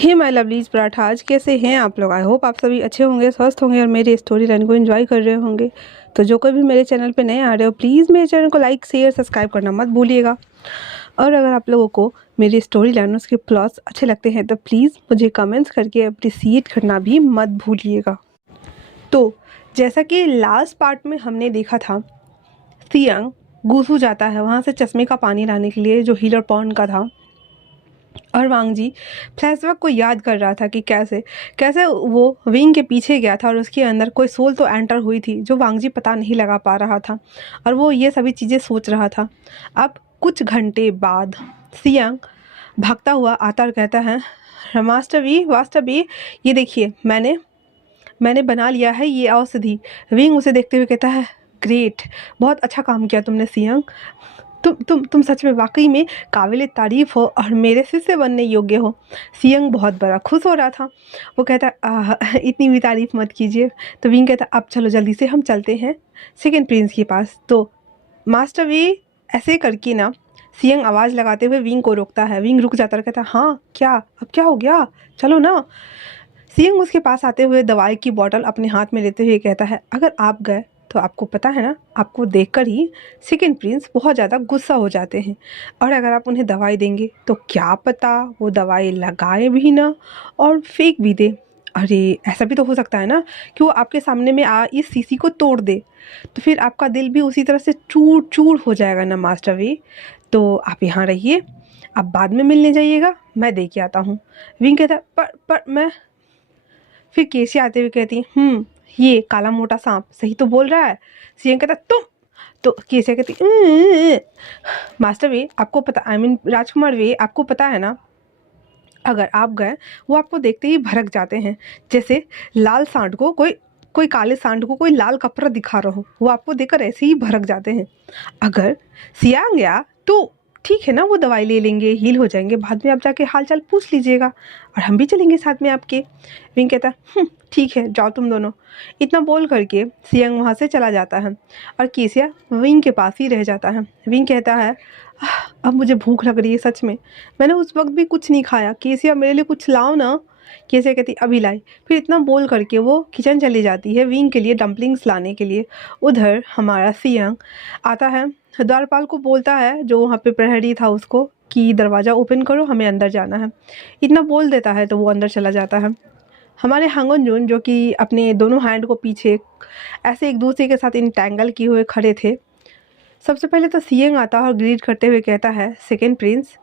Hey my lovelies paratha, आज कैसे हैं आप लोग। आई होप आप सभी अच्छे होंगे, स्वस्थ होंगे और मेरी स्टोरी लाइन को एंजॉय कर रहे होंगे। तो जो कोई भी मेरे चैनल पे नए आ रहे हो, प्लीज़ मेरे चैनल को लाइक शेयर सब्सक्राइब करना मत भूलिएगा। और अगर आप लोगों को मेरी स्टोरी लाइन उसके प्लॉट्स अच्छे लगते हैं तो प्लीज़ मुझे कमेंट्स करके अप्रिसिएट करना भी मत भूलिएगा। तो जैसा कि लास्ट पार्ट में हमने देखा था, सियांग गुसू जाता है वहाँ से चश्मे का पानी लाने के लिए जो हीलर पॉन्ड का था, और वांग जी फ्लैशबैक को याद कर रहा था कि कैसे कैसे वो विंग के पीछे गया था और उसके अंदर कोई सोल तो एंटर हुई थी जो वांग जी पता नहीं लगा पा रहा था, और वो ये सभी चीज़ें सोच रहा था। अब कुछ घंटे बाद सियांग भागता हुआ आता और कहता है, मास्टर वी, ये देखिए मैंने मैंने बना लिया है ये औषधि। विंग उसे देखते हुए कहता है, ग्रेट, बहुत अच्छा काम किया तुमने सियांग, तुम सच में वाकई में काबिल तारीफ़ हो और मेरे शिष्य बनने योग्य हो। सियांग बहुत बड़ा खुश हो रहा था। वो कहता, इतनी भी तारीफ़ मत कीजिए। तो विंग कहता, अब चलो जल्दी से हम चलते हैं सेकंड प्रिंस के पास। तो मास्टर वी ऐसे करके ना सियांग आवाज़ लगाते हुए विंग को रोकता है। विंग रुक जाता है, कहता, हाँ क्या, अब क्या हो गया, चलो ना। सियांग उसके पास आते हुए दवाई की बोतल अपने हाथ में लेते हुए कहता है, अगर आप गए तो आपको पता है ना, आपको देखकर ही सेकंड प्रिंस बहुत ज़्यादा गुस्सा हो जाते हैं, और अगर आप उन्हें दवाई देंगे तो क्या पता वो दवाई लगाए भी ना और फेंक भी दे। अरे ऐसा भी तो हो सकता है ना कि वो आपके सामने में इस शीशी को तोड़ दे, तो फिर आपका दिल भी उसी तरह से चूर चूर हो जाएगा ना मास्टर वे। तो आप यहाँ रहिए, आप बाद में मिलने जाइएगा, मैं दे के आता हूँ। विंग कहता, पर मैं। फिर केसी आते हुए कहती, ये काला मोटा सांप सही तो बोल रहा है। सीएम कहता, तुम। तो केसिया कहती, मास्टर वे आपको पता, आई मीन राजकुमार वे आपको पता है ना, अगर आप गए वो आपको देखते ही भड़क जाते हैं, जैसे लाल सांड को कोई कोई काले सांड को कोई लाल कपड़ा दिखा रहा हो, वो आपको देखकर ऐसे ही भड़क जाते हैं। अगर सियांग गया तो ठीक है ना, वो दवाई ले लेंगे, हील हो जाएंगे, बाद में आप जाके हाल चाल पूछ लीजिएगा और हम भी चलेंगे साथ में आपके। विंग कहता, ठीक है जाओ तुम दोनों। इतना बोल करके सियांग वहाँ से चला जाता है और केसिया विंग के पास ही रह जाता है। विंग कहता है, अब मुझे भूख लग रही है सच में, मैंने उस वक्त भी कुछ नहीं खाया, केसिया मेरे लिए कुछ लाओ ना। केसिया कहती, अभी लाई। फिर इतना बोल करके वो किचन चली जाती है विंग के लिए डम्पलिंग्स लाने के लिए। उधर हमारा सियांग आता है, द्वारपाल को बोलता है जो वहाँ पे प्रहरी था उसको कि दरवाज़ा ओपन करो, हमें अंदर जाना है। इतना बोल देता है तो वो अंदर चला जाता है। हमारे हांगन जून जो कि अपने दोनों हैंड को पीछे ऐसे एक दूसरे के साथ इंटैंगल किए हुए खड़े थे, सबसे पहले तो सियांग आता है और ग्रीट करते हुए कहता है, सेकेंड प्रिंस,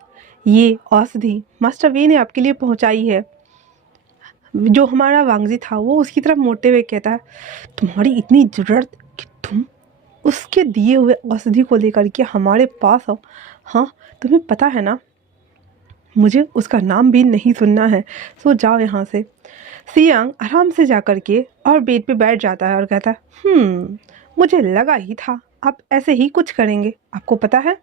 ये औषधि मास्टर वे ने आपके लिए पहुंचाई है। जो हमारा वांगजी था वो उसकी तरफ मोड़ते हुए कहता है, तुम्हारी इतनी ज़रूरत कि तुम उसके दिए हुए औषधि को लेकर के हमारे पास आओ। हाँ तुम्हें पता है ना, मुझे उसका नाम भी नहीं सुनना है, सो जाओ यहाँ से। सियांग आराम से जा कर के और बेड पे बैठ जाता है और कहता है, मुझे लगा ही था आप ऐसे ही कुछ करेंगे। आपको पता है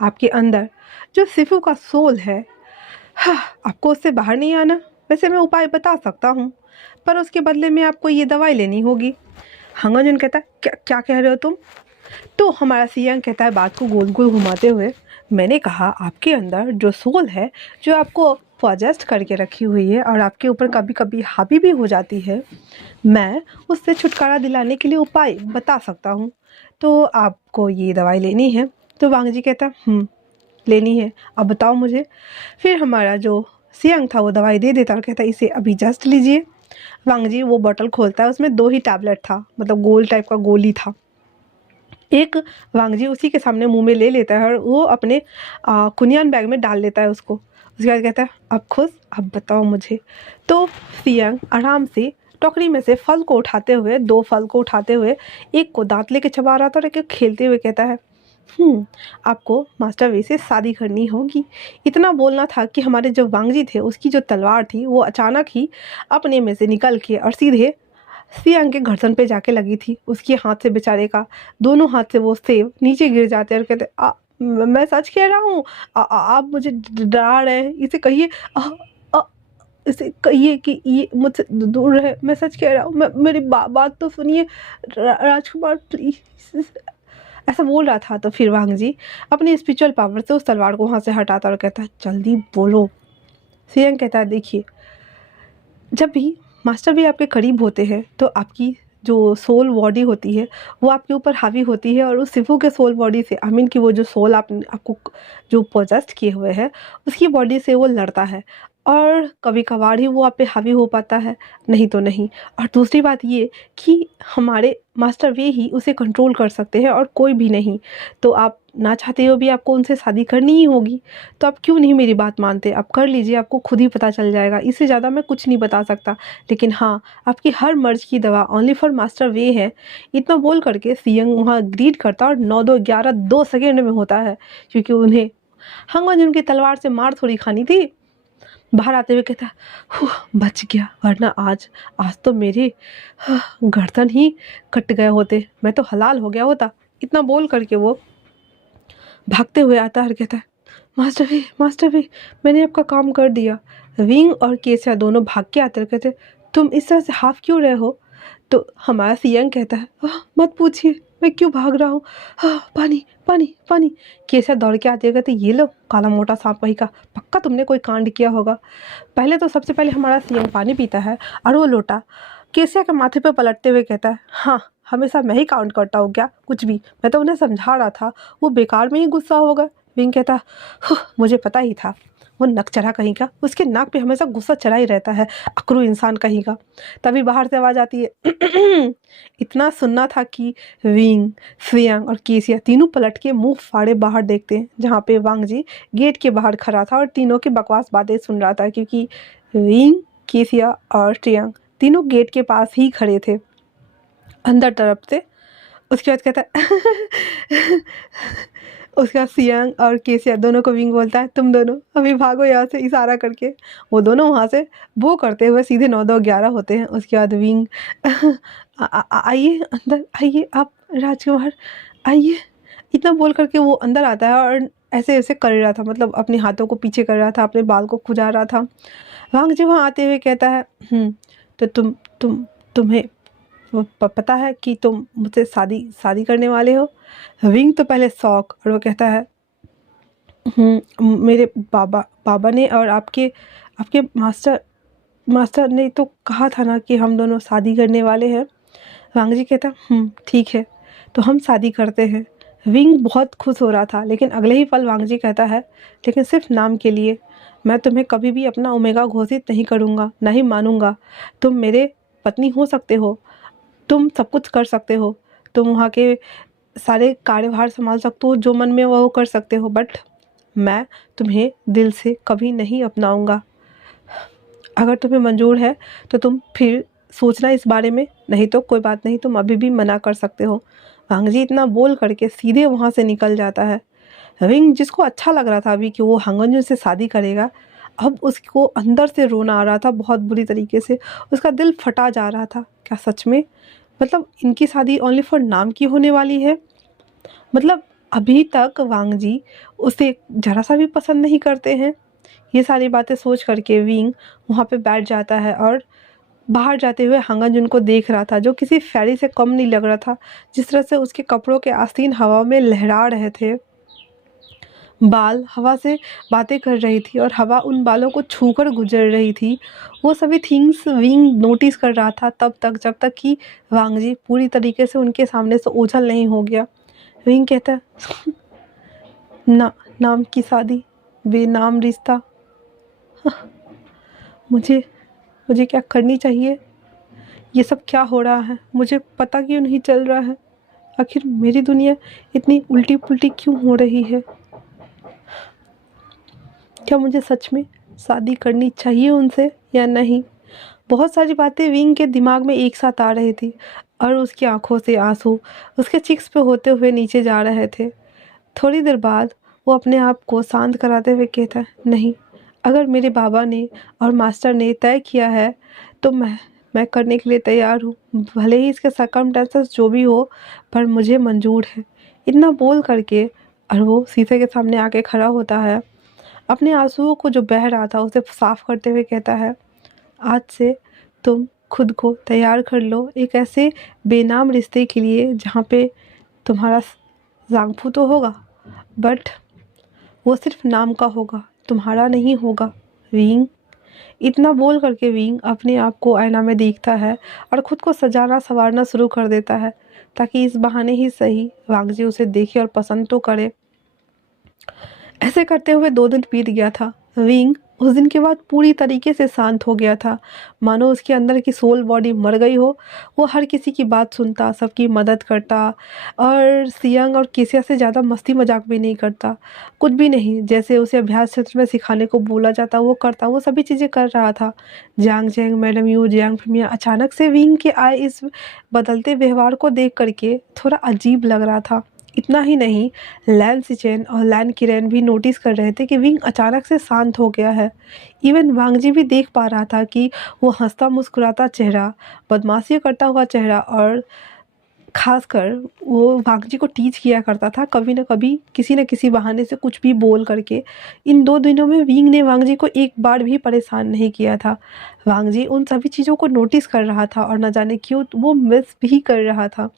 आपके अंदर जो सिफू का सोल है, हाँ आपको उससे बाहर नहीं आना। वैसे मैं उपाय बता सकता हूँ, पर उसके बदले में आपको ये दवाई लेनी होगी। हांगजन कहता है, क्या क्या कह रहे हो तुम। तो हमारा सियांग कहता है बात को गोल गोल घुमाते हुए, मैंने कहा आपके अंदर जो सोल है, जो आपको पॉजेस्ट करके रखी हुई है और आपके ऊपर कभी कभी हावी भी हो जाती है, मैं उससे छुटकारा दिलाने के लिए उपाय बता सकता हूँ। तो आपको ये दवाई लेनी है। तो वांग जी कहता, लेनी है, अब बताओ मुझे। फिर हमारा जो सियांग था वो दवाई दे देता और कहता, इसे अभी जस्ट लीजिए। वांग जी वो बॉटल खोलता है, उसमें 2 ही टैबलेट था, मतलब गोल टाइप का गोली था। एक वांग जी उसी के सामने मुंह में ले लेता है और वो अपने कुनियान बैग में डाल लेता है उसको। उसके बाद कहता है, अब खुश, अब बताओ मुझे। तो सियांग आराम से टोकरी में से फल को उठाते हुए, 2 फल को उठाते हुए, एक को दांत लेके चबा रहा था और एक को खेलते हुए कहता है, आपको मास्टर वे से शादी करनी होगी। इतना बोलना था कि हमारे जो वांग जी थे उसकी जो तलवार थी वो अचानक ही अपने में से निकल के और सीधे सियांग के गर्दन पे जाके लगी थी। उसके हाथ से बेचारे का, दोनों हाथ से वो सेब नीचे गिर जाते हैं और कहते, मैं सच कह रहा हूँ, आप मुझे डरा रहे हैं, इसे कहिए, आ, इसे कहिए कि ये मुझसे दूर रहे, मैं सच कह रहा हूँ, मेरी बात तो सुनिए राजकुमार प्लीज। ऐसा बोल रहा था। तो फिर वांग जी अपनी स्पिरिचुअल पावर से उस तलवार को वहाँ से हटाता और कहता है, जल्दी बोलो। सियांग कहता है, देखिए जब भी मास्टर भी आपके करीब होते हैं तो आपकी जो सोल बॉडी होती है वो आपके ऊपर हावी होती है, और उस सिफू के सोल बॉडी से, आई मीन कि वो जो सोल आपको जो पोजेस्ट किए हुए है उसकी बॉडी से वो लड़ता है, और कभी कभार ही वो आप पे हावी हो पाता है, नहीं तो नहीं। और दूसरी बात ये कि हमारे मास्टर वे ही उसे कंट्रोल कर सकते हैं और कोई भी नहीं। तो आप ना चाहते हो भी आपको उनसे शादी करनी ही होगी, तो आप क्यों नहीं मेरी बात मानते? आप कर लीजिए, आपको खुद ही पता चल जाएगा। इससे ज़्यादा मैं कुछ नहीं बता सकता। लेकिन हाँ, आपकी हर मर्ज़ की दवा ओनली फॉर मास्टर वे है। इतना बोल करके सियंग वहाँ ग्रीड करता, और 9-2-11 2 सेकंड में होता है, क्योंकि उन्हें हंगमा उनकी तलवार से मार थोड़ी खानी थी। बाहर आते हुए कहता है, "हुँ, बच गया, वरना आज आज तो मेरे गर्दन ही कट गए होते, मैं तो हलाल हो गया होता।" इतना बोल करके वो भागते हुए आता है और कहता है, मास्टर भी मैंने आपका काम कर दिया। विंग और केसिया दोनों भाग के आते हैं, कहते, तुम इस तरह से हाफ क्यों रहे हो? तो हमारा सियंग कहता है, मत पूछिए मैं क्यों भाग रहा हूँ। पानी पानी पानी। केसिया दौड़ के आती है, कहते, ये लो काला मोटा सांप वही का, पक्का तुमने कोई कांड किया होगा। पहले तो सबसे पहले हमारा सियंग पानी पीता है, और वो लोटा केसिया के माथे पे पलटते हुए कहता है, हाँ हमेशा मैं ही काउंट करता हूँ क्या? कुछ भी, मैं तो उन्हें समझा रहा था, वो बेकार में ही गुस्सा होगा। विंग कहता, मुझे पता ही था, वो नक चढ़ा कहीं का, उसके नाक पे हमेशा गुस्सा चढ़ा ही रहता है, अकरू इंसान कहीं का। तभी बाहर से आवाज़ आती है। इतना सुनना था कि विंग, सियांग और केसिया तीनों पलट के मुंह फाड़े बाहर देखते हैं, जहाँ पे वांग जी गेट के बाहर खड़ा था और तीनों की बकवास बातें सुन रहा था, क्योंकि विंग, केसिया और सियांग तीनों गेट के पास ही खड़े थे अंदर तरफ से। उसके बाद कहता है, उसके बाद सियांग और केसिया दोनों को विंग बोलता है, तुम दोनों अभी भागो यहाँ से, इशारा करके। वो दोनों वहाँ से वो करते हुए सीधे 9-2-11 होते हैं। उसके बाद विंग, आइए अंदर आइए आप राजकुमार, आइए, इतना बोल करके वो अंदर आता है, और ऐसे ऐसे कर रहा था, मतलब अपने हाथों को पीछे कर रहा था, अपने बाल को खुजा रहा था। वांग जी वहाँ आते हुए कहता है, तो तुम्हें पता है कि तुम मुझसे शादी करने वाले हो? विंग तो पहले शौक, और वो कहता है, मेरे पापा ने और आपके आपके मास्टर ने तो कहा था ना कि हम दोनों शादी करने वाले हैं। वांग जी कहता, ठीक है, तो हम शादी करते हैं। विंग बहुत खुश हो रहा था, लेकिन अगले ही पल वांग जी कहता है, लेकिन सिर्फ नाम के लिए, मैं तुम्हें कभी भी अपना ओमेगा घोषित नहीं करूँगा, नहीं मानूंगा। तुम मेरे पत्नी हो सकते हो, तुम सब कुछ कर सकते हो, तुम वहाँ के सारे कार्यभार संभाल सकते हो, जो मन में वो कर सकते हो, बट मैं तुम्हें दिल से कभी नहीं अपनाऊंगा। अगर तुम्हें मंजूर है तो तुम फिर सोचना इस बारे में, नहीं तो कोई बात नहीं, तुम अभी भी मना कर सकते हो। वांग जी इतना बोल करके सीधे वहाँ से निकल जाता है। विंग, जिसको अच्छा लग रहा था अभी कि वो हांगनजून से शादी करेगा, अब उसको अंदर से रोना आ रहा था बहुत बुरी तरीके से। उसका दिल फटा जा रहा था। क्या सच में, मतलब इनकी शादी ओनली फॉर नाम की होने वाली है? मतलब अभी तक वांग जी उसे ज़रा सा भी पसंद नहीं करते हैं। ये सारी बातें सोच करके विंग वहाँ पे बैठ जाता है, और बाहर जाते हुए हांगनजून को देख रहा था, जो किसी फैरी से कम नहीं लग रहा था। जिस तरह से उसके कपड़ों के आस्तीन हवा में लहरा रहे थे, बाल हवा से बातें कर रही थी, और हवा उन बालों को छूकर गुजर रही थी। वो सभी थिंग्स विंग नोटिस कर रहा था तब तक, जब तक कि वांग जी पूरी तरीके से उनके सामने से ओझल नहीं हो गया। विंग कहता है, ना नाम की शादी, बेनाम रिश्ता, मुझे मुझे क्या करनी चाहिए? ये सब क्या हो रहा है? मुझे पता क्यों नहीं चल रहा है? आखिर मेरी दुनिया इतनी उल्टी पुल्टी क्यों हो रही है? क्या मुझे सच में शादी करनी चाहिए उनसे या नहीं? बहुत सारी बातें विंग के दिमाग में एक साथ आ रही थी, और उसकी आंखों से आंसू उसके चिक्स पे होते हुए नीचे जा रहे थे। थोड़ी देर बाद वो अपने आप को शांत कराते हुए कहता है, नहीं, अगर मेरे बाबा ने और मास्टर ने तय किया है तो मैं करने के लिए तैयार हूँ, भले ही इसके सर्कमस्टेंसेस जो भी हो, पर मुझे मंजूर है। इतना बोल करके और वो शीशे के सामने आके खड़ा होता है, अपने आंसुओं को जो बह रहा था उसे साफ करते हुए कहता है, आज से तुम खुद को तैयार कर लो एक ऐसे बेनाम रिश्ते के लिए, जहाँ पे तुम्हारा जांगफू तो होगा, बट वो सिर्फ नाम का होगा, तुम्हारा नहीं होगा। विंग, इतना बोल करके विंग अपने आप को आईना में देखता है और खुद को सजाना संवारना शुरू कर देता है, ताकि इस बहाने ही सही वांगजी उसे देखे और पसंद तो करे। ऐसे करते हुए 2 दिन बीत गया था। विंग उस दिन के बाद पूरी तरीके से शांत हो गया था, मानो उसके अंदर की सोल बॉडी मर गई हो। वो हर किसी की बात सुनता, सबकी मदद करता और सियांग और केसिया से ज़्यादा मस्ती मजाक भी नहीं करता। कुछ भी नहीं, जैसे उसे अभ्यास क्षेत्र में सिखाने को बोला जाता वो करता, वो सभी चीज़ें कर रहा था। जियांग जेंग, मैडम यू, जियांग फिमिया अचानक से विंग के आए इस बदलते व्यवहार को देख करके थोड़ा अजीब लग रहा था। इतना ही नहीं, लैन सिचेन और लैन किरेन भी नोटिस कर रहे थे कि विंग अचानक से शांत हो गया है। इवन वांगजी भी देख पा रहा था कि वो हंसता मुस्कुराता चेहरा, बदमाशी करता हुआ चेहरा और खासकर वो वांगजी को टीच किया करता था कभी न कभी किसी न किसी बहाने से कुछ भी बोल करके। इन 2 दिनों में विंग ने वांगजी को एक बार भी परेशान नहीं किया था। वांगजी उन सभी चीज़ों को नोटिस कर रहा था और न जाने क्यों वो मिस भी कर रहा था।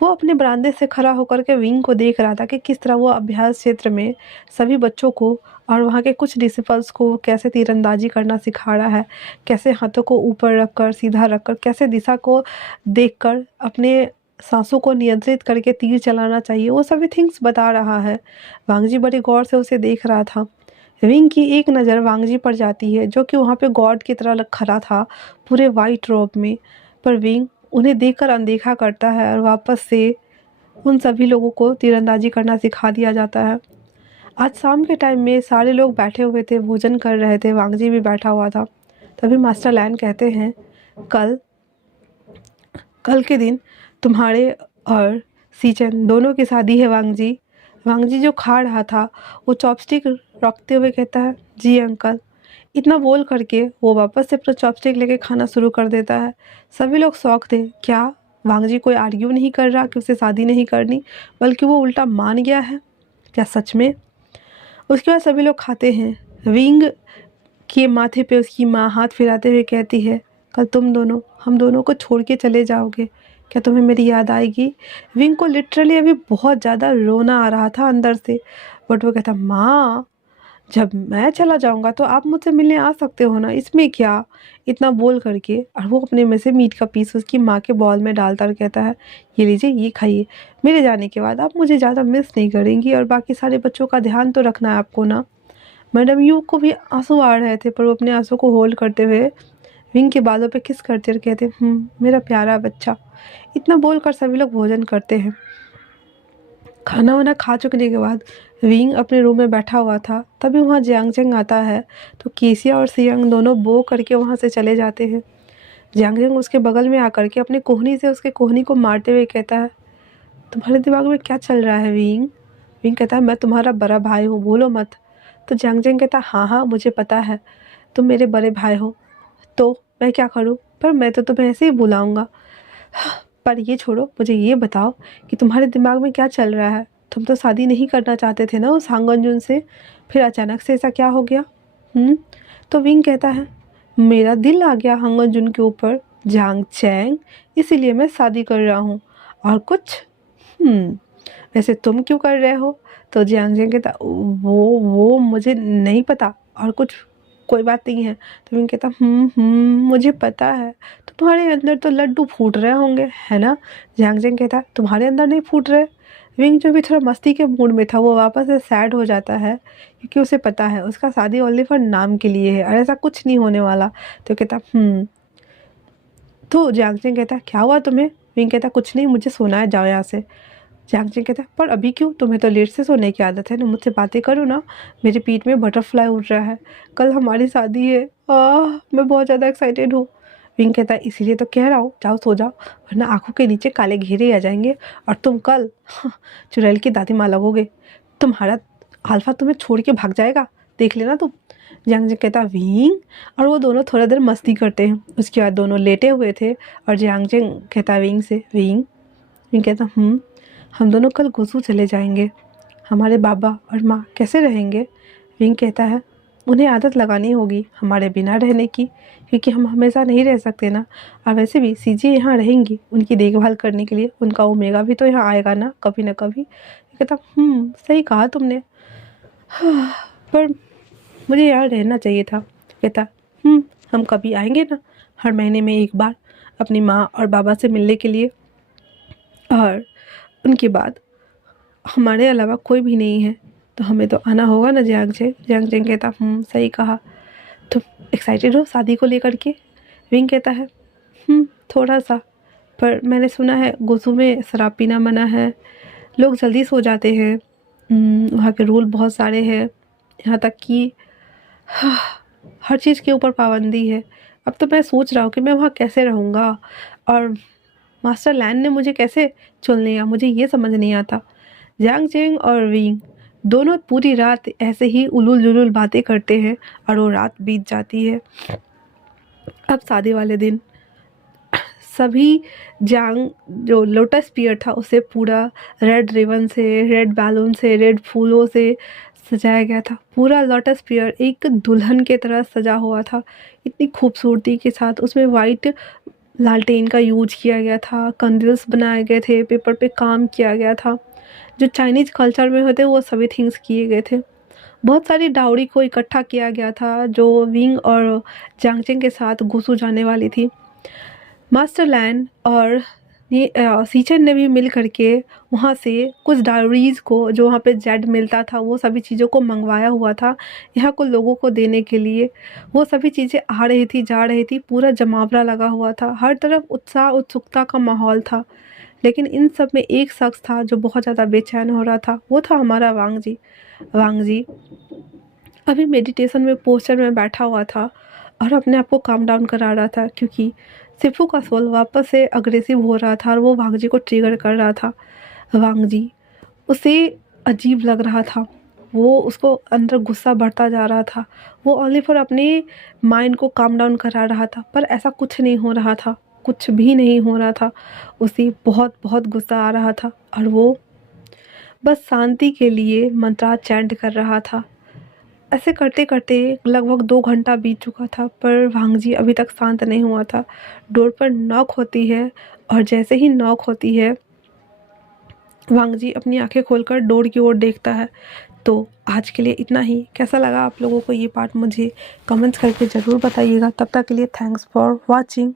वो अपने बरामदे से खड़ा होकर के विंग को देख रहा था कि किस तरह वो अभ्यास क्षेत्र में सभी बच्चों को और वहाँ के कुछ डिसिपल्स को वो कैसे तीरंदाजी करना सिखा रहा है, कैसे हाथों को ऊपर रखकर सीधा रखकर, कैसे दिशा को देखकर अपने सांसों को नियंत्रित करके तीर चलाना चाहिए, वो सभी थिंग्स बता रहा है। वांगजी बड़ी गौर से उसे देख रहा था। विंग की एक नज़र वांगजी पर जाती है, जो कि वहाँ पे गॉड की तरह खड़ा था पूरे वाइट रोब में। पर विंग उन्हें देखकर अनदेखा करता है और वापस से उन सभी लोगों को तीरंदाजी करना सिखा दिया जाता है। आज शाम के टाइम में सारे लोग बैठे हुए थे, भोजन कर रहे थे, वांगजी भी बैठा हुआ था। तभी मास्टर लैन कहते हैं, कल कल के दिन तुम्हारे और सीचन दोनों की शादी है वांगजी। वांगजी जो खा रहा था वो चॉपस्टिक रखते हुए कहता है, जी अंकल। इतना बोल करके वो वापस से अपना चॉपस्टिक लेके खाना शुरू कर देता है। सभी लोग शौक थे, क्या वांगजी कोई आर्ग्यू नहीं कर रहा कि उसे शादी नहीं करनी, बल्कि वो उल्टा मान गया है क्या सच में? उसके बाद सभी लोग खाते हैं। विंग के माथे पे उसकी माँ हाथ फिराते हुए कहती है, कल तुम दोनों हम दोनों को छोड़ के चले जाओगे, क्या तुम्हें मेरी याद आएगी? विंग को लिटरली अभी बहुत ज़्यादा रोना आ रहा था अंदर से, बट वो कहता, माँ जब मैं चला जाऊंगा तो आप मुझसे मिलने आ सकते हो ना, इसमें क्या? इतना बोल करके और वो अपने में से मीट का पीस उसकी माँ के बॉल में डालता और कहता है, ये लीजिए, ये खाइए। मेरे जाने के बाद आप मुझे ज़्यादा मिस नहीं करेंगी और बाकी सारे बच्चों का ध्यान तो रखना है आपको ना। मैडम यू को भी आंसू आ रहे थे, पर वो अपने आंसू को होल्ड करते हुए विंग के बालों पे किस करते और कहते, मेरा प्यारा बच्चा। इतना बोलकर सभी लोग भोजन करते हैं। खाना वाना खा चुकने के बाद विंग अपने रूम में बैठा हुआ था, तभी वहाँ जियांगजेंग आता है। तो केसिया और सियांग दोनों बो करके वहाँ से चले जाते हैं। जियांगजेंग उसके बगल में आकर के अपनी कोहनी से उसके कोहनी को मारते हुए कहता है, तुम्हारे दिमाग में क्या चल रहा है विंग? विंग कहता है, मैं तुम्हारा बड़ा भाई हूँ, भूलो मत। तो जियांगजेंग कहता है, हाँ हाँ मुझे पता है तुम मेरे बड़े भाई हो, तो मैं क्या करूँ? पर मैं तो तुम्हें ऐसे ही बुलाऊँगा। पर ये छोड़ो, मुझे ये बताओ कि तुम्हारे दिमाग में क्या चल रहा है? तुम तो शादी नहीं करना चाहते थे ना उस हांगनजुन से, फिर अचानक से ऐसा क्या हो गया? तो विंग कहता है, मेरा दिल आ गया हांगनजुन के ऊपर, जांग चैंग, इसीलिए मैं शादी कर रहा हूँ। और कुछ? वैसे तुम क्यों कर रहे हो? तो जियांग जेंग कहता, वो मुझे नहीं पता, और कुछ कोई बात नहीं है। तो विंग कहता, मुझे पता है, तुम्हारे अंदर तो लड्डू फूट रहे होंगे, है ना? जियांग जेंग कहता, तुम्हारे अंदर नहीं फूट रहे। विंग जो भी थोड़ा मस्ती के मूड में था वो वापस से सैड हो जाता है, क्योंकि उसे पता है उसका शादी ओनली फॉर नाम के लिए है और ऐसा कुछ नहीं होने वाला। तो कहता, तो जियांग जेंग कहता, क्या हुआ तुम्हें? विंग कहता, कुछ नहीं, मुझे सोना है, जाओ यहाँ से। जियांग जेंग कहता, पर अभी क्यों? तुम्हें तो लेट से सोने की आदत है ना, मुझसे बातें करो ना। मेरे पीठ में बटरफ्लाई उड़ रहा है, कल हमारी शादी है। मैं बहुत ज़्यादा एक्साइटेड हूँ। विंग कहता है, इसीलिए तो कह रहा हूँ, जाओ सो जाओ, वरना आंखों के नीचे काले घेरे आ जाएंगे और तुम कल चुड़ैल की दादी माँ लगोगे। तुम्हारा अल्फा तुम्हें छोड़ के भाग जाएगा, देख लेना तुम। जियांग जेंग कहता, विंग। और वो दोनों थोड़ा देर मस्ती करते हैं। उसके बाद दोनों लेटे हुए थे और जियांग जेंग कहता विंग से, विंग। विंग कहता, हम दोनों कल गुसू चले जाएंगे, हमारे बाबा और माँ कैसे रहेंगे? विंग कहता है, उन्हें आदत लगानी होगी हमारे बिना रहने की, क्योंकि हम हमेशा नहीं रह सकते ना। और वैसे भी सीजी यहाँ रहेंगी उनकी देखभाल करने के लिए, उनका ओमेगा भी तो यहाँ आएगा ना कभी ना कभी। कहता, सही कहा तुमने, पर मुझे यहाँ रहना चाहिए था। कहता, हम कभी आएंगे ना हर महीने में एक बार अपनी माँ और बाबा से मिलने के लिए, और उनके बाद हमारे अलावा कोई भी नहीं है, तो हमें तो आना होगा ना जियांग जे। जियांग जेंग कहता सही कहा, तो एक्साइटेड हो शादी को लेकर के? विंग कहता है थोड़ा सा, पर मैंने सुना है गोसू में शराब पीना मना है, लोग जल्दी सो जाते हैं, वहाँ के रूल बहुत सारे हैं, यहाँ तक कि हर चीज़ के ऊपर पाबंदी है। अब तो मैं सोच रहा हूँ कि मैं वहाँ कैसे रहूँगा, और मास्टर लैन ने मुझे कैसे चुन लिया, मुझे ये समझ नहीं आता। जियांग जेंग और विंग दोनों पूरी रात ऐसे ही उलूल जुलूल बातें करते हैं, और वो रात बीत जाती है। अब शादी वाले दिन सभी जियांग जो लोटस पियर था उसे पूरा रेड रिबन से, रेड बैलून से, रेड फूलों से सजाया गया था। पूरा लोटस पियर एक दुल्हन की तरह सजा हुआ था, इतनी खूबसूरती के साथ। उसमें वाइट लालटेन का यूज किया गया था, कैंडल्स बनाए गए थे, पेपर पे काम किया गया था, जो चाइनीज कल्चर में होते वो सभी थिंग्स किए गए थे। बहुत सारी डाउरी को इकट्ठा किया गया था जो विंग और जांगचेंग के साथ गुसू जाने वाली थी। मास्टर लैन और ये सीचन ने भी मिल करके वहाँ से कुछ डायरीज को, जो वहाँ पे जेड मिलता था, वो सभी चीज़ों को मंगवाया हुआ था यहाँ को लोगों को देने के लिए। वो सभी चीज़ें आ रही थी, जा रही थी, पूरा जमावड़ा लगा हुआ था, हर तरफ उत्साह उत्सुकता का माहौल था। लेकिन इन सब में एक शख्स था जो बहुत ज़्यादा बेचैन हो रहा था, वो था हमारा वांग जी। वांग जी अभी मेडिटेशन में पोस्चर में बैठा हुआ था और अपने आप को काम डाउन करा रहा था, क्योंकि सिफू का सोल वापस से अग्रेसिव हो रहा था और वो वांग जी को ट्रिगर कर रहा था। वांग जी उसे अजीब लग रहा था, वो उसको अंदर गुस्सा बढ़ता जा रहा था। वो ओनली फॉर अपने माइंड को काम डाउन करा रहा था, पर ऐसा कुछ नहीं हो रहा था, कुछ भी नहीं हो रहा था। उसे बहुत बहुत गुस्सा आ रहा था और वो बस शांति के लिए मंत्र चैंट कर रहा था। ऐसे करते करते लगभग 2 घंटा बीत चुका था, पर वांग जी अभी तक शांत नहीं हुआ था। डोर पर नॉक होती है, और जैसे ही नॉक होती है वांग जी अपनी आंखें खोलकर डोर की ओर देखता है। तो आज के लिए इतना ही। कैसा लगा आप लोगों को ये पार्ट मुझे कमेंट्स करके ज़रूर बताइएगा। तब तक के लिए थैंक्स फॉर वॉचिंग।